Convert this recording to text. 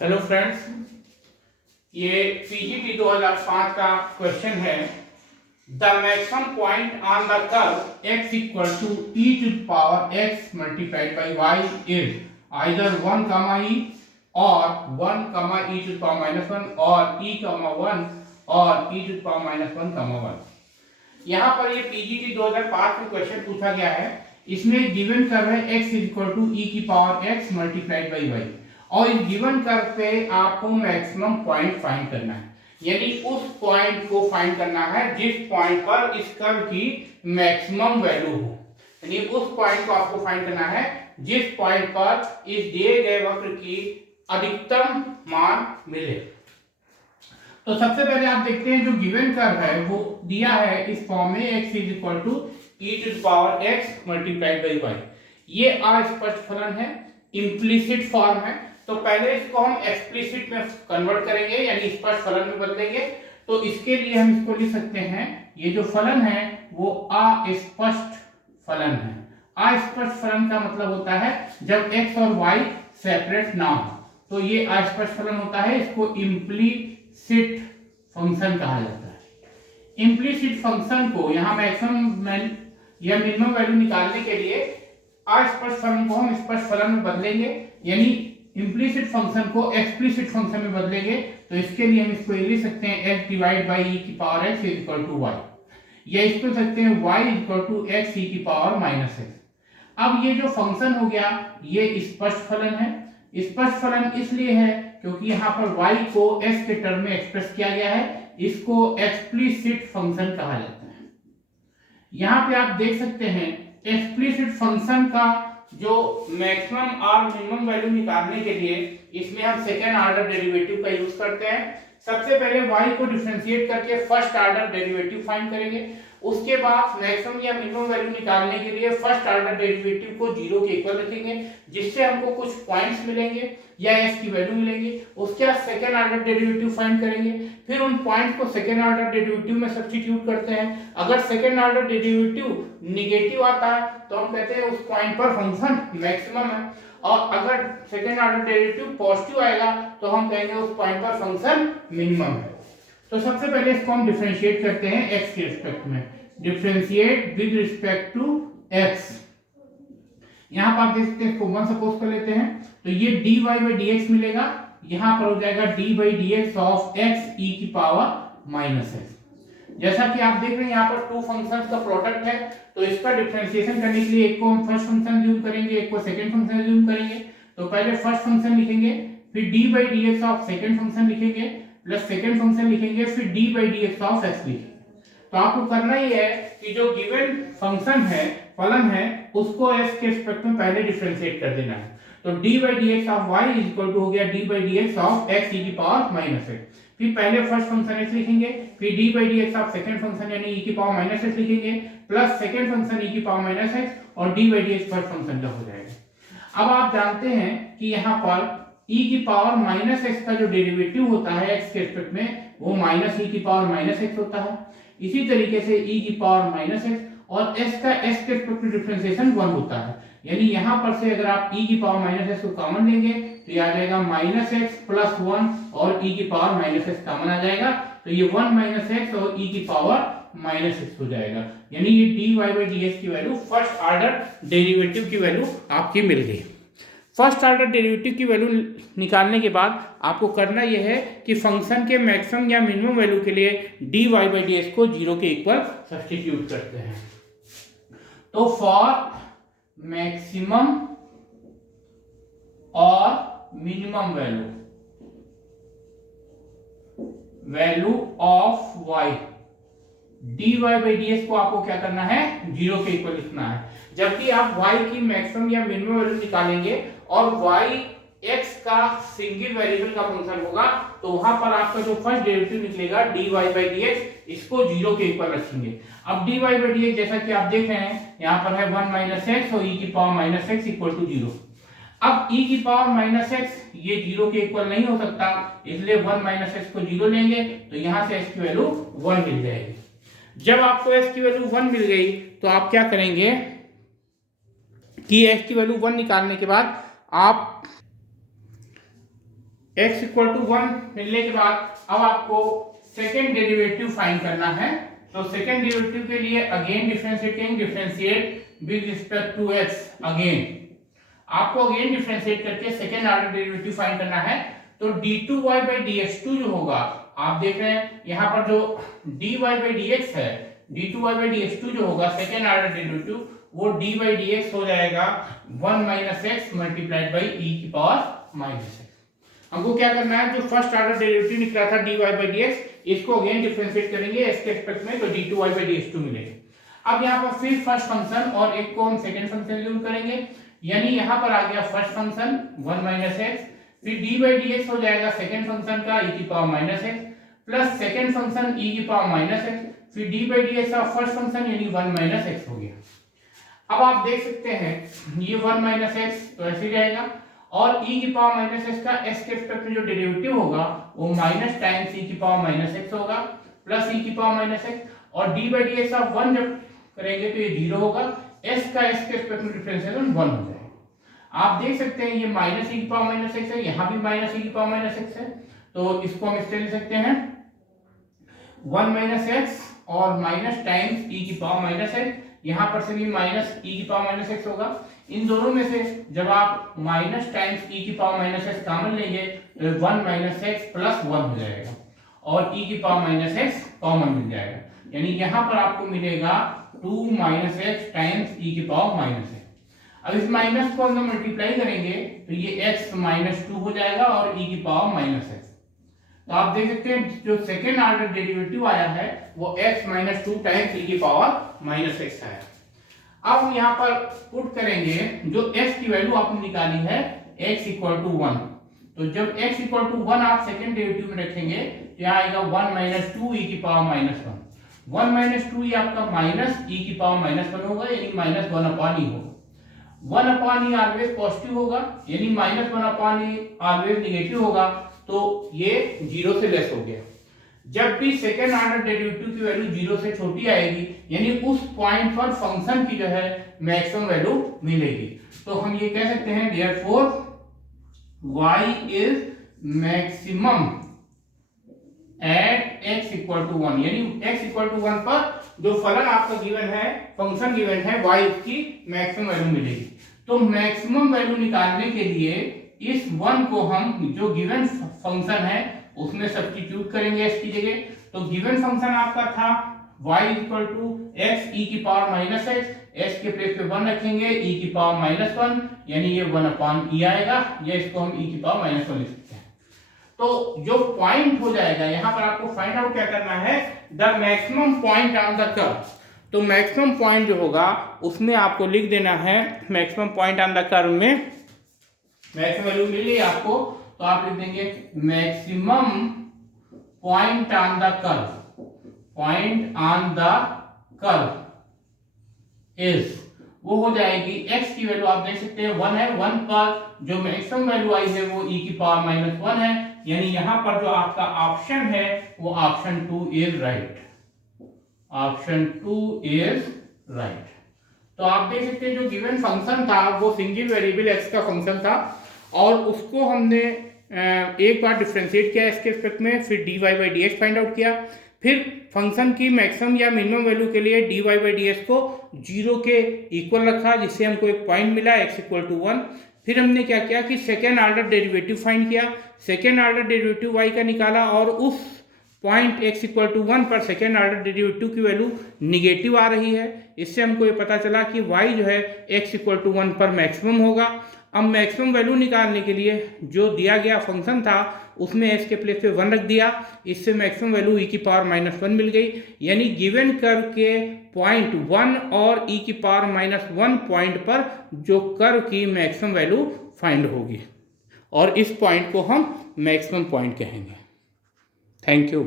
Hello friends, ये PGT 2005 का question है। The maximum point on the curve x equal to e to power x multiplied by y is either 1 comma e और 1 comma e to power minus 1 और e कमा 1 और e to power minus 1 कमा 1। यहाँ पर ये PGT 2005 में question पूछा गया है। इसमें गिवन कर्व है x इक्वल टू e की power x multiplied by y और इस गिवन कर्व पे आपको मैक्सिमम पॉइंट फाइंड करना है, यानी उस पॉइंट को फाइंड करना है जिस पॉइंट पर इस कर्व की मैक्सिमम वैल्यू हो। यानी उस पॉइंट को आपको फाइंड करना है जिस पॉइंट पर इस दिए गए वक्र की अधिकतम मान मिले। तो सबसे पहले आप देखते हैं जो गिवन कर्व है वो दिया है इस फॉर्म में x is equal to e to the power x multiplied by y। ये अस्पष्ट फलन है, इम्प्लिसिट फॉर्म है। तो पहले इसको हम एक्सप्लिसिट में कन्वर्ट करेंगे, यानी स्पष्ट फलन में बदलेंगे। तो इसके लिए हम इसको लिख सकते हैं, ये जो फलन है वो अस्पष्ट फलन है। अस्पष्ट फलन का मतलब होता है जब x और y सेपरेट ना हो, तो ये अस्पष्ट फलन होता है। इसको इम्प्लिसिट फंक्शन कहा जाता है। इम्प्लिसिट फंक्शन को यहाँ मैक्सिमम या मिनिमम वैल्यू निकालने के लिए अस्पष्ट फलन को हम स्पष्ट फलन में बदलेंगे, यानी इम्प्लिसिट फंक्शन को एक्सप्लिसिट फंक्शन में बदलेंगे। तो इसके लिए हम इसको लिख सकते हैं x डिवाइड बाई e की power x is equal to y, या इसको लिख सकते हैं y is equal to x e की पावर माइनस x। अब ये जो फंक्शन हो गया ये स्पष्ट फलन है। स्पष्ट फलन इसलिए है क्योंकि यहाँ पर y को s के टर्म में एक्सप्रेस किया गया है। इसको एक्सप्लिसिट फंक्शन कहा जाता है। यहाँ पे आप देख सकते हैं एक्सप्लिसिट फंक्शन का जो मैक्सिमम और मिनिमम वैल्यू निकालने के लिए इसमें हम सेकेंड ऑर्डर डेरिवेटिव का यूज करते हैं। सबसे पहले y को डिफरेंशिएट करके फर्स्ट ऑर्डर डेरिवेटिव फाइंड करेंगे। उसके बाद मैक्सिमम या मिनिमम वैल्यू निकालने के लिए फर्स्ट ऑर्डर डेरिवेटिव को 0 के इक्वल रखेंगे, जिससे हमको कुछ पॉइंट्स मिलेंगे या s की वैल्यू मिलेंगी। उसके बाद सेकेंड ऑर्डर डेरिवेटिव फाइंड करेंगे, फिर उन पॉइंट को सेकेंड ऑर्डर डेरिवेटिव में सब्स्टिट्यूट करते हैं। अगर सेकेंड ऑर्डर डेरिवेटिव निगेटिव आता है तो हम कहते हैं उस पॉइंट पर फंक्शन मैक्सिमम है, और अगर सेकेंड ऑर्डर डेरिवेटिव पॉजिटिव आएगा तो हम कहेंगे उस पॉइंट पर फंक्शन मिनिमम है। तो सबसे पहले इसको हम डिफरेंशिएट करते हैं x के रिस्पेक्ट में। Differentiate with respect to x। यहाँ पर आप देख सकते हैं इसको 1 सपोज कर लेते हैं, तो ये dy by dx मिलेगा। यहाँ पर हो जाएगा d by dx of x e की पावर माइनस x। जैसा कि आप देख रहे हैं यहाँ पर टू फंक्शंस का प्रोडक्ट है, तो इसका डिफरेंशिएशन करने के लिए एक को हम फर्स्ट फंक्शन यूज करेंगे, एक को सेकंड फंक्शन यूज करेंगे। तो पहले फर्स्ट फंक्शन लिखेंगे, फिर d by dx of second function लिखेंगे, प्लस सेकंड फंक्शन लिखेंगे, फिर d by dx of x लिखेंगे। तो आपको करना ही है कि जो गिवन फंक्शन है, फलन है, उसको s के रिस्पेक्ट में पहले डिफरेंशिएट कर देना है। तो d by dx of y is equal to हो गया d by dx of x e की पावर माइनस x। फिर पहले फर्स्ट फंक्शन x लिखेंगे, फिर d by dx of second function यानी e की पावर माइनस x लिखेंगे, प्लस सेकंड फंक्शन e की पावर माइनस x और d by dx first function का हो जाएगा। अब आप जानते हैं कि यहाँ पर e की पावर माइनस x का जो डेरिवेटिव होता है x के रिस्पेक्ट में वो माइनस e की पावर माइनस x होता है। इसी तरीके से e की पावर माइनस x और s का s के रिस्पेक्ट में डिफरेंशिएशन 1 होता है, यानी यहाँ पर से अगर आप e की पावर माइनस x को कॉमन लेंगे तो ये आ जाएगा माइनस x प्लस 1 और e की पावर माइनस x कॉमन आ जाएगा। तो ये 1 माइनस x और e की पावर माइनस x हो जाएगा, यानी ये dy by dx की वैल्यू फर्स्ट ऑर्डर डेरिवेटिव की वैल्यू आपकी मिल गई। फर्स्ट ऑर्डर डेरिवेटिव की वैल्यू निकालने के बाद आपको करना यह है कि फंक्शन के मैक्सिमम या मिनिमम वैल्यू के लिए dy by dx को 0 के इक्वल सब्स्टिट्यूट करते हैं। तो फॉर मैक्सिमम और minimum value of y dy by dx को आपको क्या करना है, 0 के इक्वल लिखना है। जबकि आप y की मैक्सिमम या मिनिमम वैल्यू निकालेंगे और y x का सिंगल वेरिएबल का फंक्शन होगा, तो वहां पर आपका जो फर्स्ट डेरिवेटिव निकलेगा dy by dx, इसको 0 के इक्वल रखेंगे। अब dy by dx जैसा कि आप देख रहे हैं यहाँ पर है 1 माइनस x और e की power minus x equal to 0। अब e की पावर माइनस x ये 0 के इक्वल नहीं हो सकता, इसलिए 1 माइनस x को 0 लेंगे तो यहाँ से x की वैल्यू 1 मिल जाएगी। जब आपको x की वैल्यू 1 मिल गई तो आप क्या करेंगे कि x की वैल्यू 1 निकालने के बाद आप x इक्वल टू 1 मिलने के बाद अब आपको सेकेंड डेरिवेटिव फाइंड करना है। तो सेकेंड डेरिवेटिव के लिए again differentiate with respect to x। Again आपको अगेन डिफरेंशिएट करके सेकेंड ऑर्डर डेरिवेटिव फाइंड करना है। तो d2y/dx2 जो होगा, आप देख रहे हैं यहाँ पर जो dy/dx है, d2y/dx2 जो होगा सेकेंड ऑर्डर डेरिवेटिव, वो d/dx हो जाएगा 1 - x मल्टीप्लाइड बाई e⁻⁻x। हमको क्या करना है, जो फर्स्ट ऑर्डर डेरिवेटिव निकला था dy/dx, इसको अगेन डिफरेंशिएट करेंगे x के रिस्पेक्ट में, तो d2y/dx2 मिलेगा। अब यहाँ पर फिर फर्स्ट फंक्शन और एक को हम सेकेंड फंक्शन यूज करेंगे, यानी यहाँ पर आ गया फर्स्ट फंक्शन 1 - x, फिर d/dx हो जाएगा सेकेंड फंक्शन का e⁻⁻x plus second function e⁻⁻x, फिर d/dx का फर्स्ट फंक्शन यानी 1 - x हो गया। अब आप देख सकते हैं ये 1 - x तो ऐसे ही रहेगा, और e⁻⁻x का x के रिस्पेक्ट में जो डेरिवेटिव होगा वो माइनस टाइम्स e⁻⁻x होगा प्लस e⁻⁻x, और d/dx का 1 जब करेंगे तो ये 0 होगा, s का s के रिस्पेक्ट में डिफरेंशिएशन 1 हो जाएगा। आप देख सकते हैं ये माइनस e⁻⁻x है, यहाँ भी माइनस e⁻⁻x है, तो इसको हम इससे ले सकते हैं 1 - x और माइनस टाइम्स e⁻⁻x, यहाँ पर से भी माइनस e⁻⁻x होगा। इन दोनों में से जब आप माइनस टाइम्स e⁻⁻x कॉमन लेंगे तो 1 - x प्लस 1 हो जाएगा और e⁻⁻x कॉमन मिल जाएगा, यानी यहाँ पर आपको मिलेगा 2 - x टाइम्स e⁻⁻x। अब इस माइनस को हम मल्टीप्लाई करेंगे तो ये x - 2 हो जाएगा और e⁻⁻x। तो आप देख सकते हैं जो सेकेंड ऑर्डर डेरिवेटिव आया है वो x - 2 टाइम्स e⁻⁻x आया। अब हम यहाँ पर पुट करेंगे जो x की वैल्यू आपने निकाली है x = 1, तो जब x = 1 आप सेकेंड डेरिवेटिव में रखेंगे तो यहाँ आएगा 1 - 2 e⁻⁻1। 1 - 2 ये आपका माइनस e⁻⁻1 होगा, यानी -1/e होगा। 1/e ऑलवेज पॉजिटिव होगा, यानी -1/e ऑलवेज नेगेटिव होगा, तो ये 0 से लेस हो गया। जब भी सेकेंड ऑर्डर डेरिवेटिव की वैल्यू 0 से छोटी आएगी, यानी उस पॉइंट पर फंक्शन की जो है मैक्सिमम वैल्यू मिलेगी। तो हम ये कह सकते हैं therefore y is maximum at x = 1, यानी x = 1 पर जो फलन आपका गिवन है, फंक्शन गिवन है, y की मैक्सिमम वैल्यू मिलेगी। तो मैक्सिमम वैल्यू निकालने के लिए इस 1 को हम जो गिवन फंक्शन है उसमें सब्स्टिट्यूट करेंगे x की जगह। तो गिवन फंक्शन आपका था y = x e⁻⁻x, s के प्लेस पे 1 रखेंगे e⁻⁻1, यानी ये 1/e आएगा, या इसको हम e⁻⁻1 लिख सकते हैं। तो जो पॉइंट हो जाएगा यहाँ पर आपको फाइंड आउट क्या करना है, the maximum point on the curve. तो मैक्सिमम पॉइंट जो होगा उसमें आपको लिख देना है, maximum point on the curve में मैक्सिमम वैल्यू मिली आपको, तो आप लिख देंगे maximum point on the curve, point on the curve is, वो हो जाएगी x की वैल्यू आप देख सकते हैं 1 है, 1 पर जो मैक्सिमम वैल्यू आई है वो e⁻⁻1 है, यानी यहां पर जो आपका ऑप्शन है वो option 2 is right, option 2 is right. तो आप देख सकते हैं जो गिवन फंक्शन था वो सिंगल वेरिएबल x का फंक्शन था, और उसको हमने एक बार डिफरेंशिएट किया इसके रिस्पेक्ट में, फिर dy/dx फाइंड आउट किया, फिर फंक्शन की मैक्सिमम या मिनिमम वैल्यू के लिए dy/dx को 0 के इक्वल रखा, जिससे हमको एक पॉइंट मिला x = 1। फिर हमने क्या किया कि सेकेंड ऑर्डर डेरिवेटिव फाइंड किया, सेकेंड ऑर्डर डेरिवेटिव y का निकाला, और उस पॉइंट x = 1 पर सेकेंड ऑर्डर डेरिवेटिव की वैल्यू निगेटिव आ रही है, इससे हमको ये पता चला कि y जो है x = 1 पर मैक्सिमम होगा। अब मैक्सिमम वैल्यू निकालने के लिए जो दिया गया फंक्शन था उसमें x के प्लेस पे 1 रख दिया, इससे मैक्सिमम वैल्यू e⁻⁻1 मिल गई, यानी गिवन कर्व के पॉइंट 1 और e⁻⁻1 पॉइंट पर जो कर्व की मैक्सिमम वैल्यू फाइंड होगी, और इस पॉइंट को हम मैक्सिमम पॉइंट कहेंगे। Thank you.